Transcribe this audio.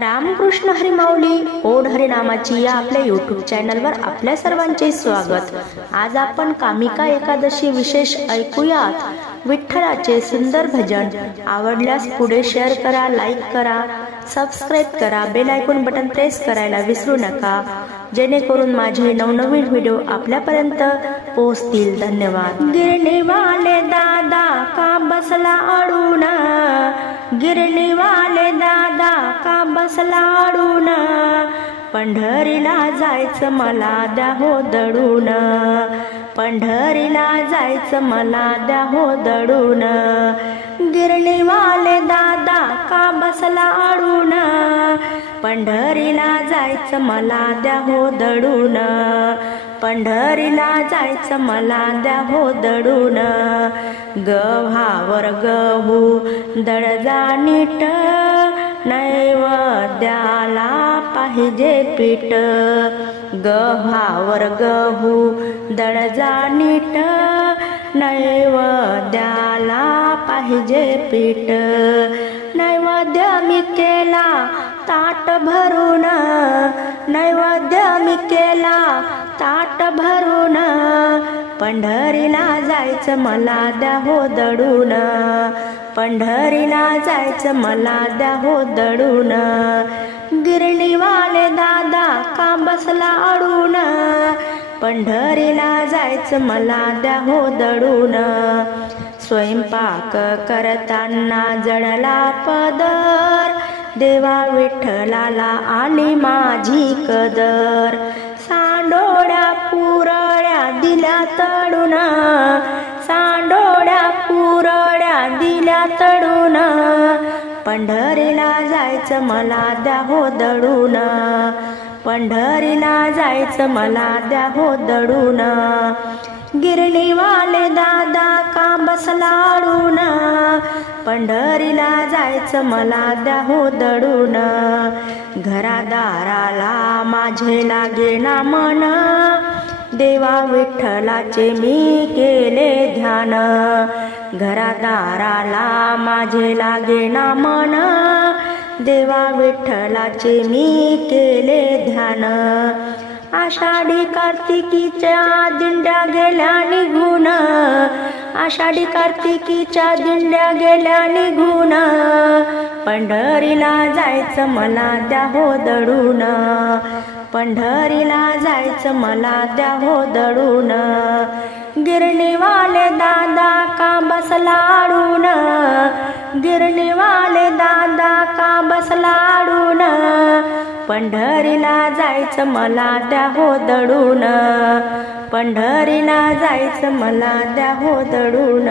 रामकृष्ण हरी माऊली ओढ हरिनामाची या आपल्या यूट्यूब चॅनलवर आपल्या सर्वांचे स्वागत। आज आपण कामिका एकादशी विशेष ऐकूयात। विठ्ठलाचे सुंदर भजन आवडल्यास पुढे शेअर करा, लाईक करा, सबस्क्राइब करा, बेल आयकॉन बटन प्रेस करायला विसरू नका, जेणेकरून माझे नवनवीन व्हिडिओ आपल्यापर्यंत पोहोचतील। धन्यवाद। गिरणी वाले दादा का बसला अडून, गिरणी वाले दादा का बसला अडून, पंढरीला जायचं मला द्या हो दडून, पंढरीला जायचं मला द्या हो दडून, गिरणी वाले दादा का बसला अडून, पंढरीला जायचं मला द्या हो दडून, पंढरीला जायचं मला द्या हो दडून, गव्हावर गहू दळजा नीट, नैवेद्याला पाहिजे पीठ, गव्हावर गहू दळजा नीट, नैवेद्याला पाहिजे पीठ, नैवेद्य मी केला ताट भरून, नैवेद्य मी केला ताट भरून, पंढरीला जायचं मला द्या हो दडून, पंढरीला जायचं मला द्या हो दडून, गिरणी वाले दादा का बसला अडून, पंढरीला जायचं मला द्या हो दडून, स्वयंपाक करताना जळला पदर, देवा विठ्ठलाला आली माझी कदर, सांडोळ्या पुरळ्या दिल्या तडून, सांडोळ्या पुरळ्या दिल्या तडून, पंढरीला जायचं मला द्या हो दडून, पंढरीला जायचं मला द्या हो दडून, गिरणी वाले दादा का बसला अडून, पंढरीला जायचं मला द्या हो दडून, घरादाराला माझे लागेना मन, देवा विठ्ठलाचे मी केले ध्यान, घरादाराला माझे लागेना मन, देवा विठ्ठलाचे मी केले ध्यान, आषाढी कार्तिकीच्या दिंड्या गेल्या निघून, आषाढी कार्तिकीच्या दिंड्या गेल्या निघून, पंढरीला जायचं मला द्या हो दडून, पंढरीला जायचं मला द्या हो दडून, गिरणी वाले दादा का बसला अडून, गिरणी वाले दादा का बसला अडून, पंढरीला जायचं मला द्या हो दडून, पंढरीला जायचं मला द्या हो दडून।